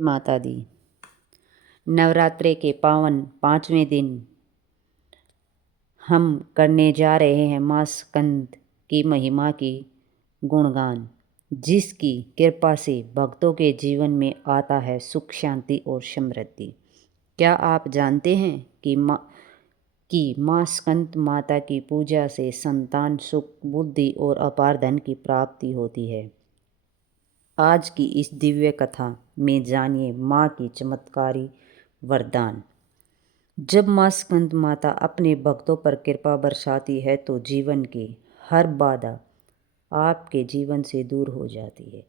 माता दी। नवरात्रे के पावन 5वें दिन हम करने जा रहे हैं माँ स्कंद की महिमा की गुणगान, जिसकी कृपा से भक्तों के जीवन में आता है सुख, शांति और समृद्धि। क्या आप जानते हैं कि माँ स्कंद माता की पूजा से संतान, सुख, बुद्धि और अपार धन की प्राप्ति होती है। आज की इस दिव्य कथा में जानिए माँ की चमत्कारी वरदान। जब माँ स्कंद माता अपने भक्तों पर कृपा बरसाती है तो जीवन की हर बाधा आपके जीवन से दूर हो जाती है।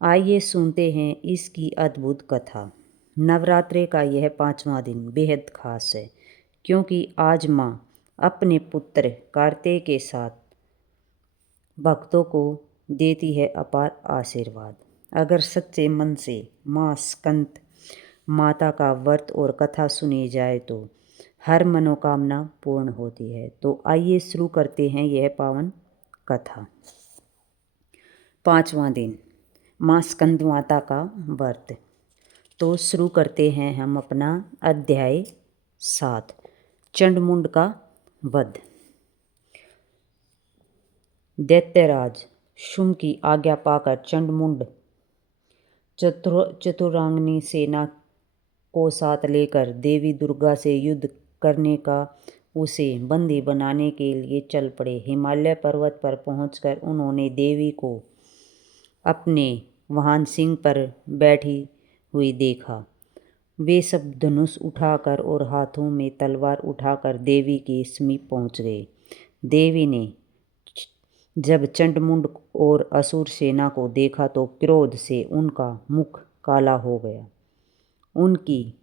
आइए सुनते हैं इसकी अद्भुत कथा। नवरात्रे का यह 5वां दिन बेहद खास है, क्योंकि आज माँ अपने पुत्र कार्तिकेय के साथ भक्तों को देती है अपार आशीर्वाद। अगर सच्चे मन से माँ स्कंद माता का व्रत और कथा सुनी जाए तो हर मनोकामना पूर्ण होती है। तो आइए शुरू करते हैं यह पावन कथा। 5वां दिन माँ स्कंद माता का व्रत। तो शुरू करते हैं हम अपना अध्याय 7, चंडमुंड का वध। दैत्यराज शुंभ की आज्ञा पाकर चंडमुंड चतुरांगनी सेना को साथ लेकर देवी दुर्गा से युद्ध करने का उसे बंदी बनाने के लिए चल पड़े। हिमालय पर्वत पर पहुंचकर उन्होंने देवी को अपने वाहन सिंह पर बैठी हुई देखा। वे सब धनुष उठाकर और हाथों में तलवार उठाकर देवी के समीप पहुंच गए। देवी ने जब चंडमुंड और असुर सेना को देखा तो क्रोध से उनका मुख काला हो गया। उनकी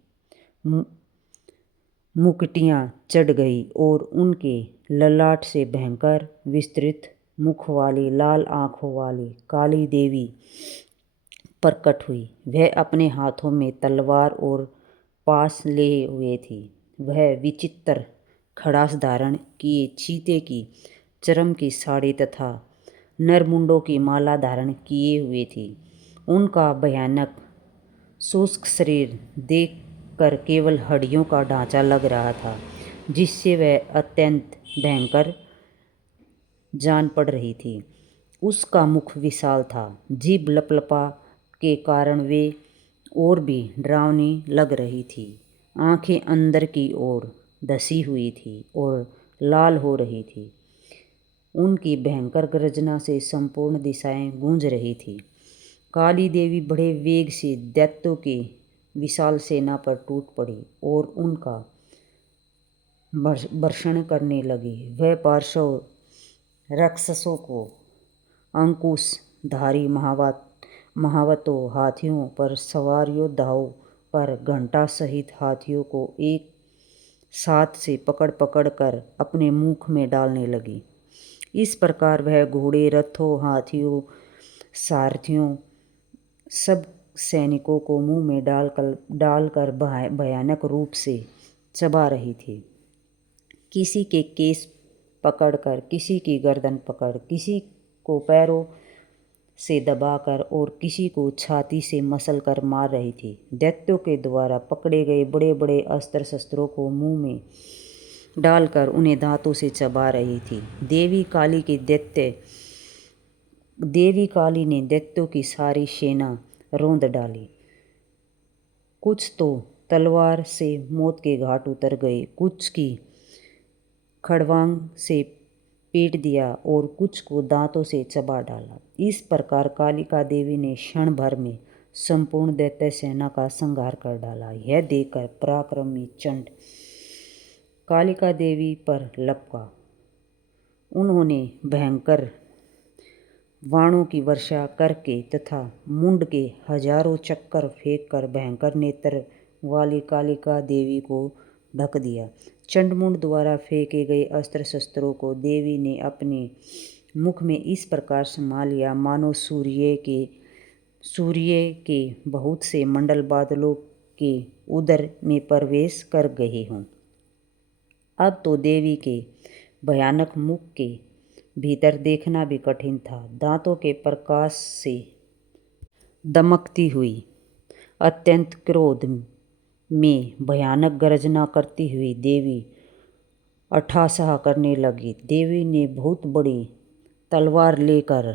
मुकुटियाँ चढ़ गई और उनके ललाट से भयंकर विस्तृत मुख वाली लाल आँखों वाली काली देवी प्रकट हुई। वह अपने हाथों में तलवार और पास लिए हुए थी। वह विचित्र खड़ास धारण किए चीते की चर्म की साड़ी तथा नरमुंडों की माला धारण किए हुए थी। उनका भयानक शुष्क शरीर देखकर केवल हड्डियों का ढांचा लग रहा था, जिससे वह अत्यंत भयंकर जान पड़ रही थी। उसका मुख विशाल था, जीभ लपलपा के कारण वे और भी डरावनी लग रही थी। आंखें अंदर की ओर धसी हुई थी और लाल हो रही थी। उनकी भयंकर गर्जना से संपूर्ण दिशाएं गूंज रही थी। काली देवी बड़े वेग से दैत्यों के विशाल सेना पर टूट पड़ी और उनका वर्षण करने लगी। वह पार्श्व राक्षसों को अंकुशधारी महावतों, हाथियों पर सवार योद्धाओं पर घंटा सहित हाथियों को एक साथ से पकड़ पकड़ कर अपने मुख में डालने लगी। इस प्रकार वह घोड़े, रथों, हाथियों, सारथियों, सब सैनिकों को मुंह में डालकर भयानक रूप से चबा रही थी। किसी के केस पकड़कर, किसी की गर्दन पकड़, किसी को पैरों से दबाकर और किसी को छाती से मसल कर मार रही थी। दैत्यों के द्वारा पकड़े गए बड़े बड़े अस्त्र शस्त्रों को मुंह में डालकर उन्हें दांतों से चबा रही थी। देवी काली ने दैत्यों की सारी सेना रौंद डाली। कुछ तो तलवार से मौत के घाट उतर गए, कुछ की खड़वांग से पीट दिया और कुछ को दांतों से चबा डाला। इस प्रकार कालिका देवी ने क्षण भर में संपूर्ण दैत्य सेना का संहार कर डाला। यह देखकर पराक्रमी चंड कालिका देवी पर लपका। उन्होंने भयंकर बाणों की वर्षा करके तथा मुंड के हजारों चक्कर फेंककर भयंकर नेत्र वाली कालिका देवी को ढक दिया। चंडमुंड द्वारा फेंके गए अस्त्र शस्त्रों को देवी ने अपने मुख में इस प्रकार समा लिया मानो सूर्य के बहुत से मंडल बादलों के उदर में प्रवेश कर गए हों। अब तो देवी के भयानक मुख के भीतर देखना भी कठिन था। दांतों के प्रकाश से दमकती हुई अत्यंत क्रोध में भयानक गर्जना करती हुई देवी अट्ठासाह करने लगी। देवी ने बहुत बड़ी तलवार लेकर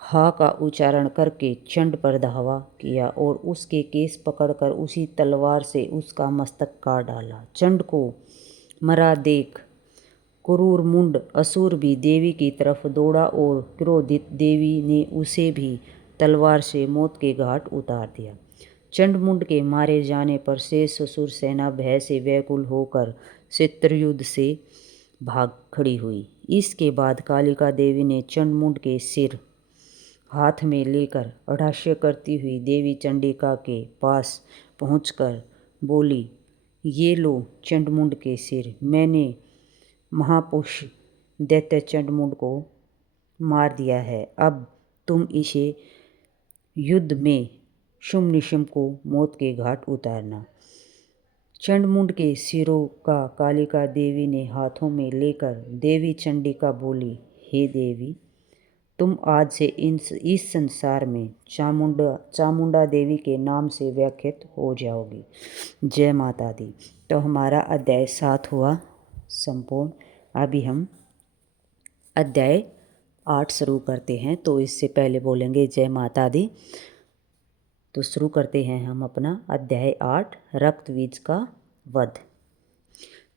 हा का उच्चारण करके चंड पर धावा किया और उसके केस पकड़कर उसी तलवार से उसका मस्तक काट डाला। चंड को मरा देख क्रूर मुंड असुर भी देवी की तरफ दौड़ा और क्रोधित देवी ने उसे भी तलवार से मौत के घाट उतार दिया। चंडमुंड के मारे जाने पर शेष असुर सेना भय से व्याकुल होकर चित्रयुद्ध से भाग खड़ी हुई। इसके बाद कालिका देवी ने चंडमुंड के सिर हाथ में लेकर अठास्य करती हुई देवी चंडिका के पास पहुंचकर बोली, ये लो चंडमुंड के सिर। मैंने महापुरुष दैत्य चंडमुंड को मार दिया है। अब तुम इसे युद्ध में शुंभ निशुंभ को मौत के घाट उतारना। चंडमुंड के सिरों का कालिका देवी ने हाथों में लेकर देवी चंडिका बोली, हे देवी, तुम आज से इस संसार में चामुंडा देवी के नाम से व्याख्यात हो जाओगी। जय माता दी। तो हमारा अध्याय 7 हुआ संपूर्ण। अभी हम अध्याय 8 शुरू करते हैं। तो इससे पहले बोलेंगे जय माता दी। तो शुरू करते हैं हम अपना अध्याय 8, रक्तबीज का वध।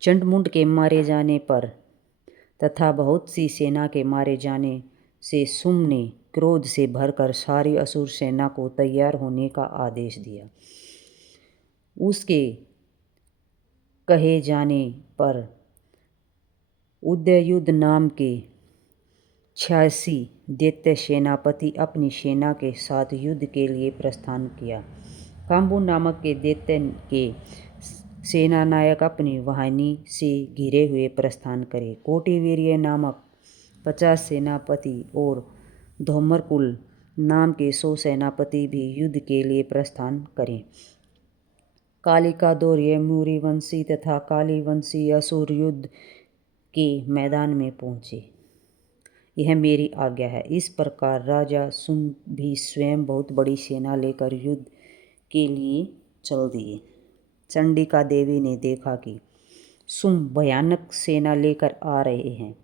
चंडमुंड के मारे जाने पर तथा बहुत सी सेना के मारे जाने से शुंभ ने क्रोध से भरकर सारी असुर सेना को तैयार होने का आदेश दिया। उसके कहे जाने पर उदयुद्ध नाम के 86 दैत्य सेनापति अपनी सेना के साथ युद्ध के लिए प्रस्थान किया। काम्बू नामक के दैत्य के सेनानायक अपनी वाहिनी से घिरे हुए प्रस्थान करे। कोटिवीर्य नामक 50 सेनापति और धौमरकुल नाम के 100 सेनापति भी युद्ध के लिए प्रस्थान करें। कालिका दौर्य मूरीवंशी तथा कालीवंशी असुर युद्ध के मैदान में पहुँचे। यह मेरी आज्ञा है। इस प्रकार राजा शुंभ भी स्वयं बहुत बड़ी सेना लेकर युद्ध के लिए चल दिए। चंडिका देवी ने देखा कि शुंभ भयानक सेना लेकर आ रहे हैं,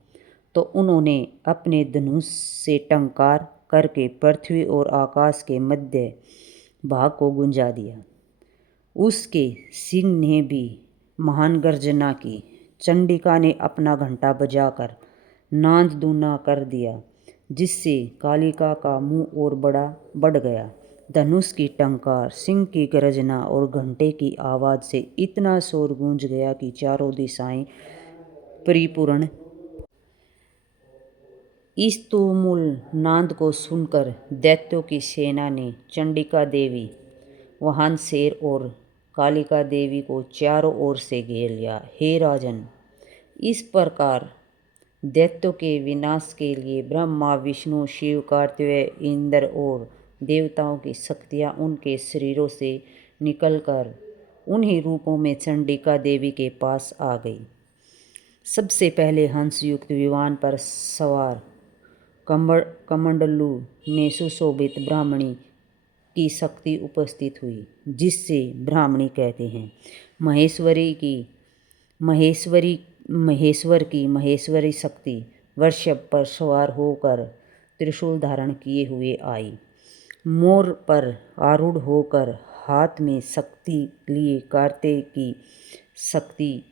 तो उन्होंने अपने धनुष से टंकार करके पृथ्वी और आकाश के मध्य भाग को गुंजा दिया। उसके सिंह ने भी महान गर्जना की। चंडिका ने अपना घंटा बजाकर नाद दूना कर दिया, जिससे कालिका का मुंह और बड़ा बढ़ गया। धनुष की टंकार, सिंह की गर्जना और घंटे की आवाज़ से इतना शोर गूंज गया कि चारों दिशाएं परिपूर्ण। इस तुमुल नाद को सुनकर दैत्यों की सेना ने चंडिका देवी, वाहन शेर और कालिका देवी को चारों ओर से घेर लिया। हे राजन, इस प्रकार दैत्यों के विनाश के लिए ब्रह्मा, विष्णु, शिव, कार्तिकेय, इंद्र और देवताओं की शक्तियाँ उनके शरीरों से निकलकर उन्हीं रूपों में चंडिका देवी के पास आ गई। सबसे पहले हंसयुक्त विमान पर सवार कमंडलू ने सुशोभित ब्राह्मणी की शक्ति उपस्थित हुई, जिससे ब्राह्मणी कहते हैं महेश्वर की महेश्वरी शक्ति वृषभ पर सवार होकर त्रिशूल धारण किए हुए आई। मोर पर आरूढ़ होकर हाथ में शक्ति लिए कार्तिकेय की शक्ति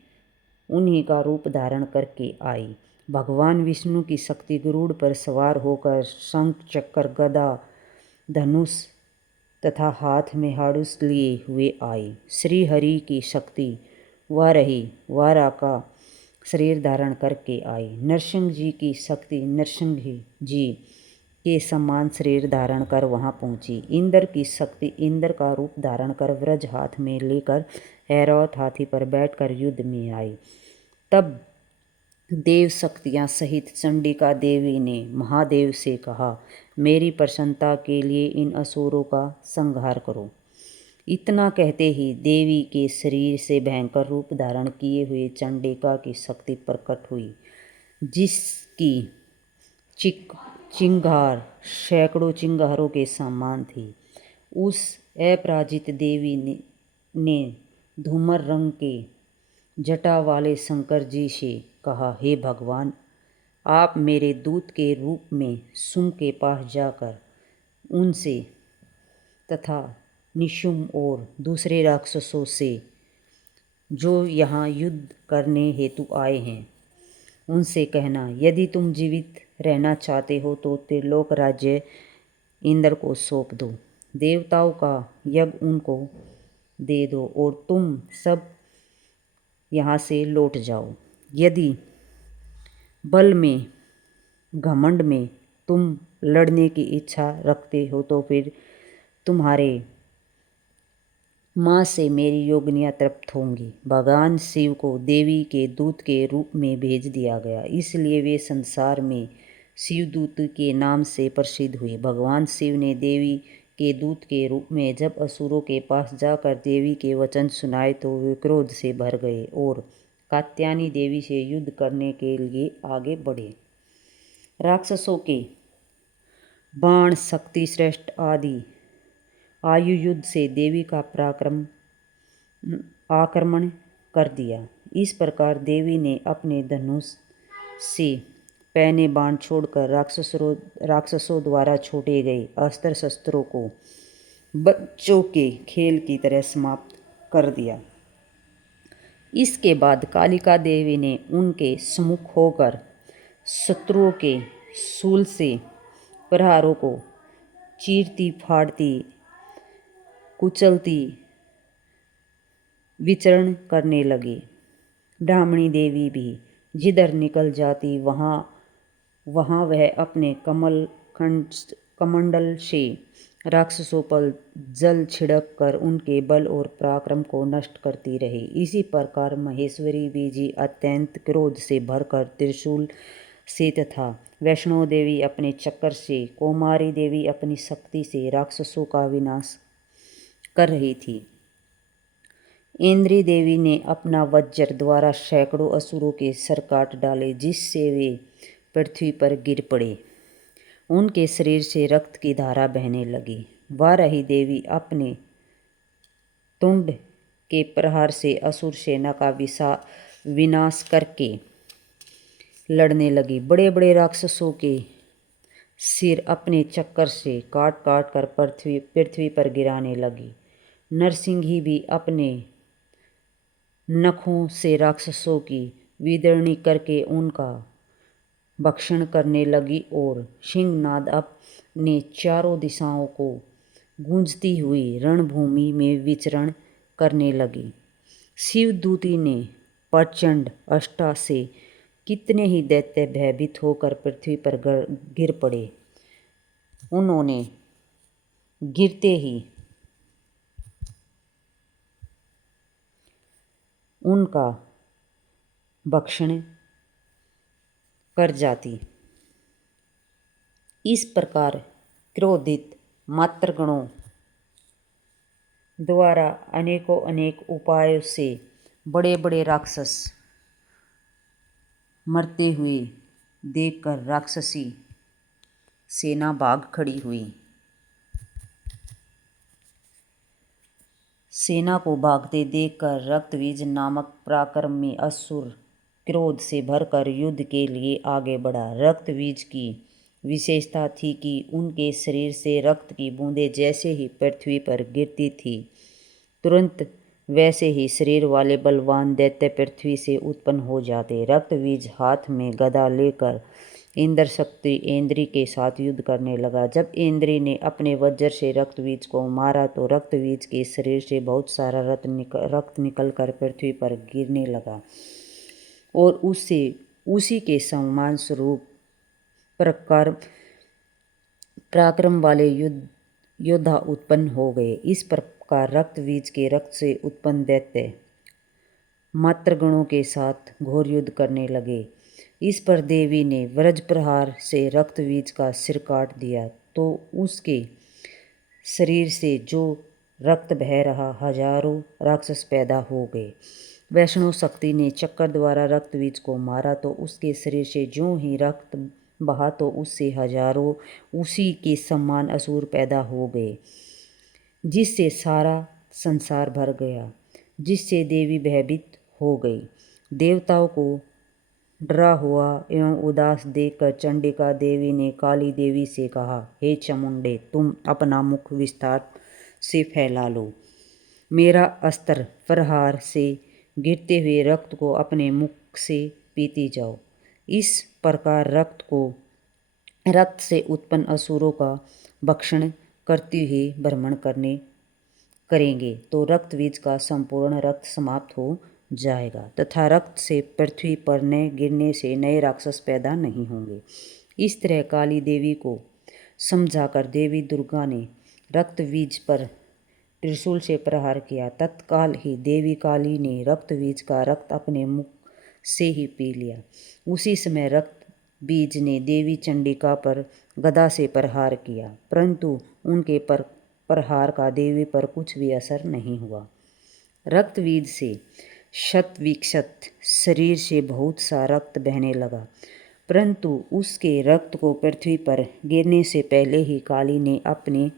उन्हीं का रूप धारण करके आई। भगवान विष्णु की शक्ति गरुड़ पर सवार होकर शंख, चक्र, गदा, धनुष तथा हाथ में हाड़ूस लिए हुए आई। श्री हरि की शक्ति वारा का शरीर धारण करके आई। नरसिंह जी की शक्ति नरसिंह जी के समान शरीर धारण कर वहां पहुंची। इंद्र की शक्ति इंद्र का रूप धारण कर वज्र हाथ में लेकर ऐरावत हाथी पर बैठकर युद्ध में आई। तब देव शक्तियां सहित चंडिका देवी ने महादेव से कहा, मेरी प्रसन्नता के लिए इन असुरों का संहार करो। इतना कहते ही देवी के शरीर से भयंकर रूप धारण किए हुए चंडिका की शक्ति प्रकट हुई, जिसकी चिंगार सैकड़ों चिंगारों के समान थी। उस अपराजित देवी ने धूमर रंग के जटा वाले शंकर जी से कहा, हे भगवान, आप मेरे दूत के रूप में सुम के पास जाकर उनसे तथा निशुम और दूसरे राक्षसों से जो यहाँ युद्ध करने हेतु आए हैं उनसे कहना, यदि तुम जीवित रहना चाहते हो तो त्रिलोक राज्य इंद्र को सौंप दो, देवताओं का यज्ञ उनको दे दो और तुम सब यहाँ से लौट जाओ। यदि बल में घमंड में तुम लड़ने की इच्छा रखते हो तो फिर तुम्हारे माँ से मेरी योगनियाँ तृप्त होंगी। भगवान शिव को देवी के दूत के रूप में भेज दिया गया, इसलिए वे संसार में शिवदूत के नाम से प्रसिद्ध हुए। भगवान शिव ने देवी के दूत के रूप में जब असुरों के पास जाकर देवी के वचन सुनाए तो वे क्रोध से भर गए और कात्यायनी देवी से युद्ध करने के लिए आगे बढ़े। राक्षसों के बाण, शक्ति श्रेष्ठ आदि आयु युद्ध से देवी का आक्रमण कर दिया। इस प्रकार देवी ने अपने धनुष से पहने बाण छोड़कर राक्षसों द्वारा छोड़े गए अस्त्र शस्त्रों को बच्चों के खेल की तरह समाप्त कर दिया। इसके बाद कालिका देवी ने उनके सम्मुख होकर शत्रुओं के शूल से प्रहारों को चीरती फाड़ती कुचलती विचरण करने लगी। ब्राह्मणी देवी भी जिधर निकल जाती वहाँ वह अपने कमंडल से राक्षसों पर जल छिड़क कर उनके बल और पराक्रम को नष्ट करती रही। इसी प्रकार महेश्वरी बीजी अत्यंत क्रोध से भरकर त्रिशूल से तथा वैष्णो देवी अपने चक्र से, कौमारी देवी अपनी शक्ति से राक्षसों का विनाश कर रही थी। इंद्री देवी ने अपना वज्र द्वारा सैकड़ों असुरों के सर काट डाले, जिससे वे पृथ्वी पर गिर पड़े। उनके शरीर से रक्त की धारा बहने लगी। वाराही देवी अपने तुंड के प्रहार से असुर सेना का विनाश करके लड़ने लगी। बड़े बड़े राक्षसों के सिर अपने चक्कर से काट काट कर पृथ्वी पर गिराने लगी। नरसिंही भी अपने नखों से राक्षसों की विदरणी करके उनका भक्षण करने लगी और सिंहनाद अपने चारों दिशाओं को गूंजती हुई रणभूमि में विचरण करने लगी। शिवदूती ने प्रचंड अष्टा से कितने ही दैत्य भयभीत होकर पृथ्वी पर गिर पड़े। उन्होंने गिरते ही उनका भक्षण कर जाती। इस प्रकार क्रोधित मातृगणों द्वारा अनेकों अनेक उपायों से बड़े बड़े राक्षस मरते हुए देखकर राक्षसी सेना भाग खड़ी हुई। सेना को भागते देखकर रक्तबीज नामक पराक्रमी असुर क्रोध से भरकर युद्ध के लिए आगे बढ़ा। रक्तबीज की विशेषता थी कि उनके शरीर से रक्त की बूंदें जैसे ही पृथ्वी पर गिरती थी, तुरंत वैसे ही शरीर वाले बलवान दैत्य पृथ्वी से उत्पन्न हो जाते। रक्तबीज हाथ में गदा लेकर इंद्र शक्ति इंद्री के साथ युद्ध करने लगा। जब इंद्री ने अपने वज्र से रक्तबीज को मारा तो रक्तबीज के शरीर से बहुत सारा रक्त निकलकर पृथ्वी पर गिरने लगा और उससे उसी के समान स्वरूप पराक्रम वाले योद्धा उत्पन्न हो गए। इस प्रकार रक्तबीज के रक्त से उत्पन्न दैत्य मातृगणों के साथ घोर युद्ध करने लगे। इस पर देवी ने वज्र प्रहार से रक्तबीज का सिर काट दिया तो उसके शरीर से जो रक्त बह रहा, हजारों राक्षस पैदा हो गए। वैष्णो शक्ति ने चक्र द्वारा रक्तबीज को मारा तो उसके शरीर से ज्यों ही रक्त बहा तो उससे हजारों उसी के समान असुर पैदा हो गए। जिससे सारा संसार भर गया, जिससे देवी भयभीत हो गई। देवताओं को डरा हुआ एवं उदास देखकर चंडिका देवी ने काली देवी से कहा, हे चामुंडे, तुम अपना मुख विस्तार से फैला लो। मेरा अस्त्र प्रहार से गिरते हुए रक्त को अपने मुख से पीती जाओ। इस प्रकार रक्त से उत्पन्न असुरों का भक्षण करते हुए भ्रमण करेंगे तो रक्त बीज का संपूर्ण रक्त समाप्त हो जाएगा तथा रक्त से पृथ्वी पर नए गिरने से नए राक्षस पैदा नहीं होंगे। इस तरह काली देवी को समझाकर देवी दुर्गा ने रक्त बीज पर त्रिशूल से प्रहार किया। तत्काल ही देवी काली ने रक्त बीज का रक्त अपने मुख से ही पी लिया। उसी समय रक्त बीज ने देवी चंडिका पर गदा से प्रहार किया, परंतु उनके प्रहार का देवी पर कुछ भी असर नहीं हुआ। रक्त बीज से शत विकसित शरीर से बहुत सा रक्त बहने लगा, परंतु उसके रक्त को पृथ्वी पर गिरने से पहले ही काली ने अपने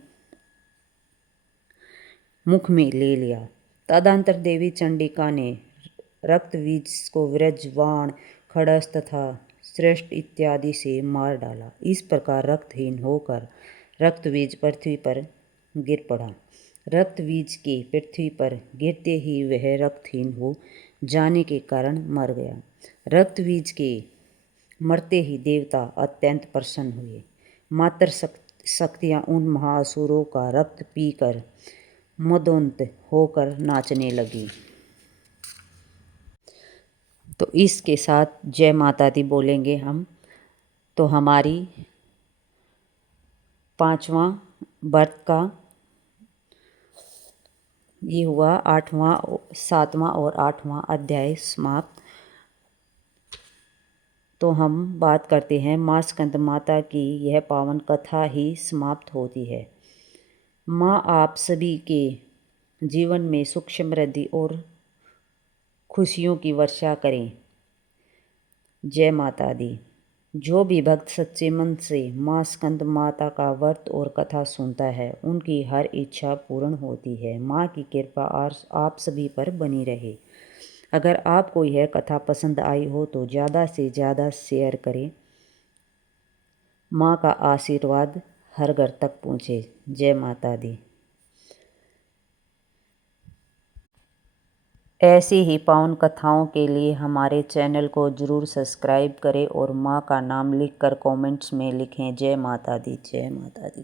मुख में ले लिया। तदंतर देवी चंडिका ने रक्त बीज को वज्र, बाण, खड़स तथा श्रेष्ठ इत्यादि से मार डाला। इस प्रकार रक्तहीन होकर रक्त बीज पृथ्वी पर गिर पड़ा। रक्त बीज के पृथ्वी पर गिरते ही वह रक्तहीन हो जाने के कारण मर गया। रक्त बीज के मरते ही देवता अत्यंत प्रसन्न हुए। मात्र शक्तियाँ उन महाअसुरों का रक्त पीकर मदोन्मत्त होकर नाचने लगी। तो इसके साथ जय माता दी बोलेंगे हम। तो हमारी 5वां व्रत का ये हुआ 7वां और 8वां अध्याय समाप्त। तो हम बात करते हैं माँ स्कंद माता की। यह पावन कथा ही समाप्त होती है। माँ आप सभी के जीवन में सुख, समृद्धि और खुशियों की वर्षा करें। जय माता दी। जो भी भक्त सच्चे मन से माँ स्कंद माता का व्रत और कथा सुनता है, उनकी हर इच्छा पूर्ण होती है। माँ की कृपा आप सभी पर बनी रहे। अगर आपको यह कथा पसंद आई हो तो ज़्यादा से ज़्यादा शेयर करें। माँ का आशीर्वाद हर घर तक पहुँचे। जय माता दी। ऐसी ही पावन कथाओं के लिए हमारे चैनल को ज़रूर सब्सक्राइब करें और माँ का नाम लिखकर कमेंट्स में लिखें। जय माता दी, जय माता दी।